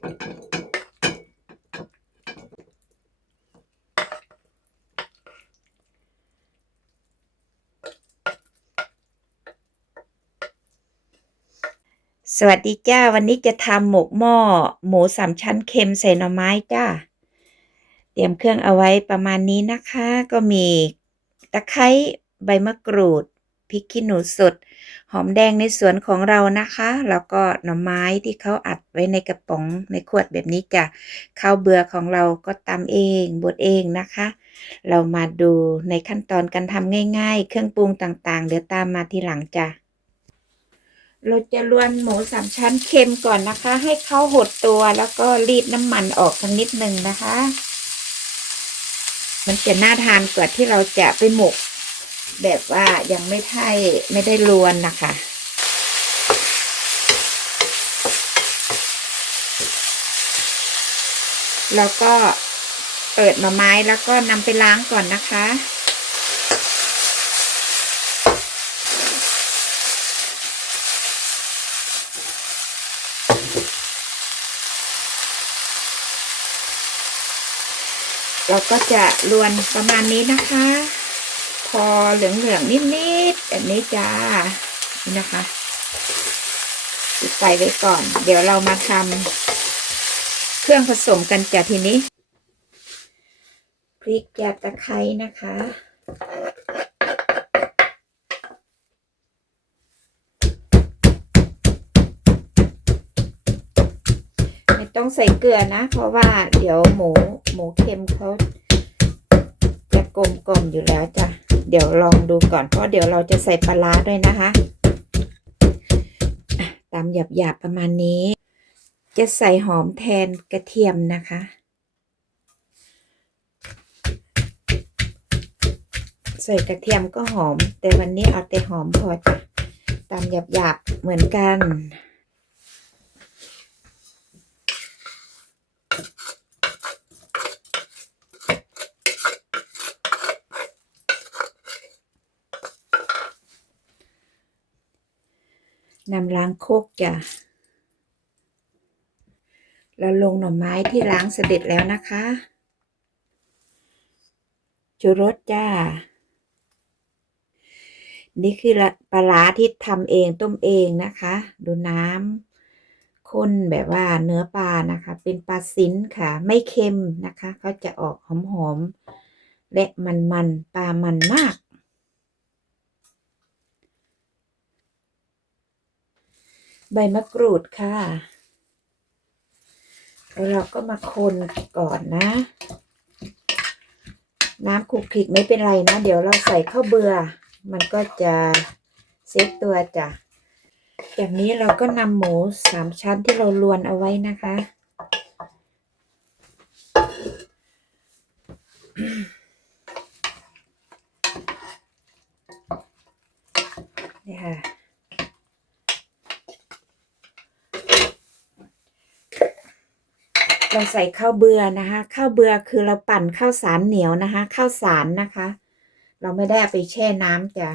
สวัสดีจ้า วันนี้จะทำหมกหม้อหมูสามชั้นเค็มใส่หน่อไม้จ้า เตรียมเครื่องเอาไว้ประมาณนี้นะคะ ก็มีตะไคร้ใบมะกรูด พริกขี้หนูสด หอมแดงในสวนของเรานะคะ แล้วก็หน่อไม้ที่เขาอัดไว้ในกระป๋องในขวดแบบนี้จ้ะข้าวเบื่อของเราก็ตำเองบดเองนะคะ เรามาดูในขั้นตอนการทำง่าย ๆ เครื่องปรุงต่างๆ เดี๋ยวตามมาทีหลังจ้ะเราจะลวนหมูสามชั้นเค็มก่อนนะคะ ให้เขาหดตัวแล้วก็รีดน้ำมันออกทั้งนิดนึงนะคะ มันจะน่าทานกว่าที่เราจะไปหมก แบบว่ายังไม่ไท่ไม่ได้ลวนนะคะ แล้วก็เปิดหน่อไม้แล้วก็นำไปล้างก่อนนะคะ เราก็จะลวนประมาณนี้นะคะ พอเหลืองๆนิดๆแบบนี้จ้านี่นะคะปิดไฟไว้ก่อน เดี๋ยวเรามาทำเครื่องผสมกันจ้ะทีนี้พริกยาตะไคร้นะคะไม่ต้องใส่เกลือนะ เพราะว่าเดี๋ยวหมูหมูเค็มเขาจะกลมกลมๆอยู่แล้วจ้ะ เดี๋ยวลองดูก่อนเพราะเดี๋ยวเราจะใส่ปลาร้าด้วยนะคะตามหยาบๆประมาณนี้ จะใส่หอมแทนกระเทียมนะคะ ใส่กระเทียมก็หอม แต่วันนี้เอาแต่หอมพอจ้ะตามหยาบๆเหมือนกัน นำล้างโคกจ้ะแล้วลงหน่อไม้ที่ล้างเสด็จแล้วนะคะชูรสจ้า นี่คือปลาร้าที่ทำเองต้มเองนะคะ ดูน้ำข้นแบบว่าเนื้อปลานะคะ เป็นปลาซินค่ะ ไม่เค็มนะคะ เขาจะออกหอมๆและมันๆปลามันมาก ใบมะกรูดค่ะ เราก็มาคนก่อนนะ น้ำคลุกคลิกไม่เป็นไรนะ เดี๋ยวเราใส่ข้าวเบื่อ มันก็จะเซตตัวจ้ะจากนี้เราก็นำหมูสามชั้นที่เราลวนเอาไว้นะคะ นี่ค่ะ เราใส่ข้าวเบื่อนะคะข้าวเบื่อคือเราปั่นข้าวสารเหนียวนะคะข้าวสารนะคะ เราไม่ได้ไปแช่น้ำจ้ะ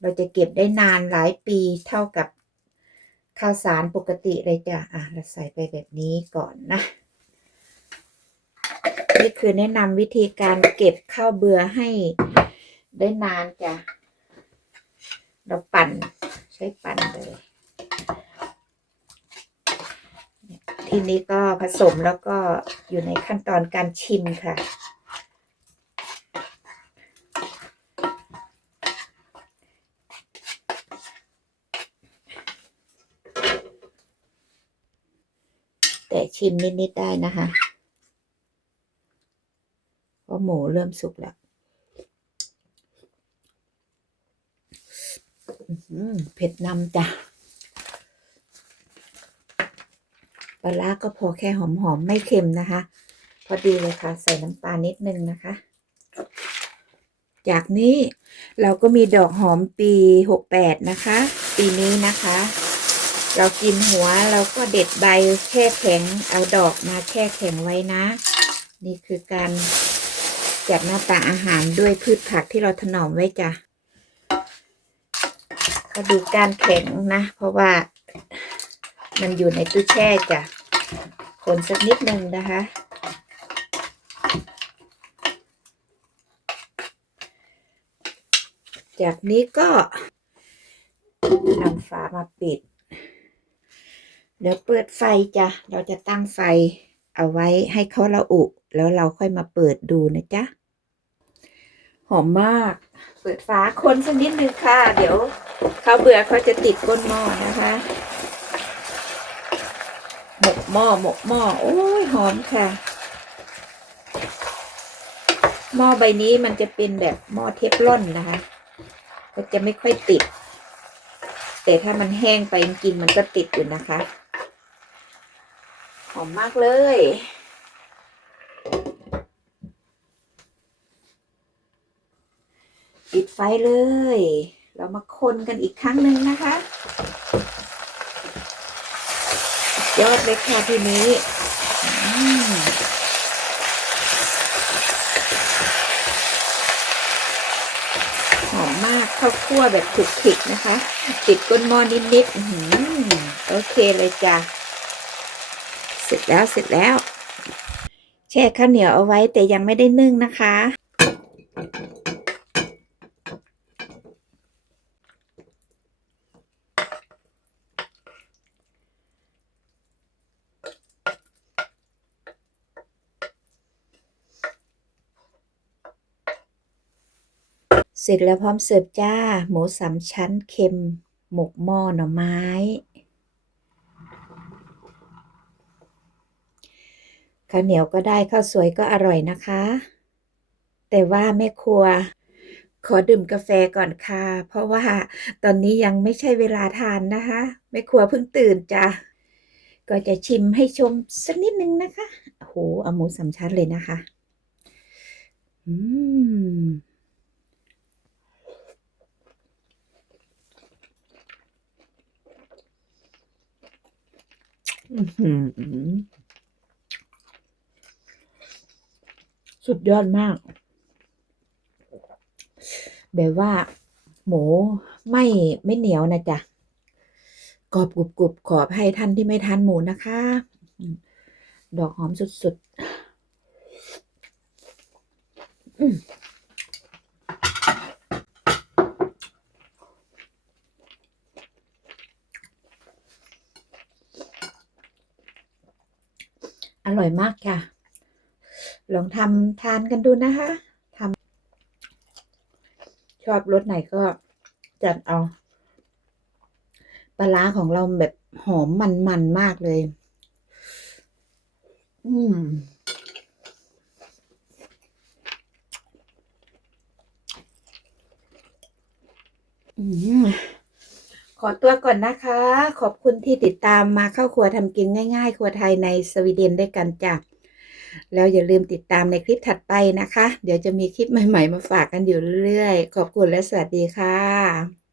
เราจะเก็บได้นานหลายปีเท่ากับข้าวสารปกติเลยจ้ะอะเราใส่ไปแบบนี้ก่อนนะนี่คือแนะนำวิธีการเก็บข้าวเบื่อให้ได้นานจ้ะเราปั่นใช้ปั่นเลย ทีนี้ก็ผสมแล้วก็อยู่ในขั้นตอนการชิมค่ะ แต่ชิมนิด ๆ ได้นะคะเพราะหมูเริ่มสุกแล้วเผ็ดนำจ้ะ ปลาร้าก็พอแค่หอมๆไม่เค็มนะคะ พอดีเลยค่ะ ใส่น้ำปลานิดนึงนะคะ จากนี้เราก็มีดอกหอมปีหกแปดนะคะ ปีนี้นะคะ เรากินหัวเราก็เด็ดใบแช่แข็งเอาดอกมาแช่แข็งไว้นะ นี่คือการจัดหน้าตาอาหารด้วยพืชผักที่เราถนอมไว้จ้ะก็ดูการแข็งนะ เพราะว่า มันอยู่ในตู้แช่จ้ะคนสักนิดหนึ่งนะคะ จากนี้ก็นำฝามาปิด เดี๋ยวเปิดไฟจ้ะ เราจะตั้งไฟเอาไว้ให้เขาละอุ แล้วเราค่อยมาเปิดดูนะจ๊ะ หอมมาก เปิดฝาคนสักนิดนึงค่ะ เดี๋ยวเขาเบื่อเขาจะติดก้นหม้อนะคะ หมกหม้อหมกหม้อโอ้ยหอมค่ะ หม้อใบนี้มันจะเป็นแบบหม้อเทฟลอนนะคะ ก็จะไม่ค่อยติด แต่ถ้ามันแห้งไปจริงมันก็ติดอยู่นะคะ หอมมากเลยปิดไฟเลย เรามาคนกันอีกครั้งหนึ่งนะคะ ยอดเลยค่ะทีนี้หอมมากข้าวคั่วแบบขลุกขลิกนะคะ ติดก้นหม้อนิดๆโอเคเลยจ้ะเสร็จแล้วเสร็จแล้ว แช่ข้าวเหนียวเอาไว้แต่ยังไม่ได้นึ่งนะคะ เสร็จแล้วพร้อมเสิร์ฟจ้า หมูสามชั้นเค็ม หมกหม้อหน่อไม้ ข้าวเหนียวก็ได้ข้าวสวยก็อร่อยนะคะ แต่ว่าแม่ครัว ขอดื่มกาแฟก่อนค่ะ เพราะว่าตอนนี้ยังไม่ใช่เวลาทานนะคะแม่ครัวเพิ่งตื่นจ้ะก็จะชิมให้ชมสักนิดนึงนะคะโอ้โหเอาหมูสามชั้นเลยนะคะ อืม อื้อหือ สุดยอดมาก แบบว่า หมูไม่ไม่เหนียวนะจ๊ะกรอบกรุบกรุบขอบให้ท่านที่ไม่ทานหมูนะคะ ดอกหอมสุดๆ ร่อยมากค่ะ ลองทำทานกันดูนะคะทำชอบรสไหนก็จัดเอาปลาร้าของเราแบบหอมมันๆมมากเลย อืม อืม อตัวก่อนนะคะ ขอบคุณที่ติดตามมาเข้าครัวทำกินง่าย ๆ ครัวไทยในสวีเดนด้วยกันจ้ะแล้วอย่าลืมติดตามในคลิปถัดไปนะคะ เดี๋ยวจะมีคลิปใหม่ ๆ มาฝากกันอยู่เรื่อยๆ ขอบคุณและสวัสดีค่ะ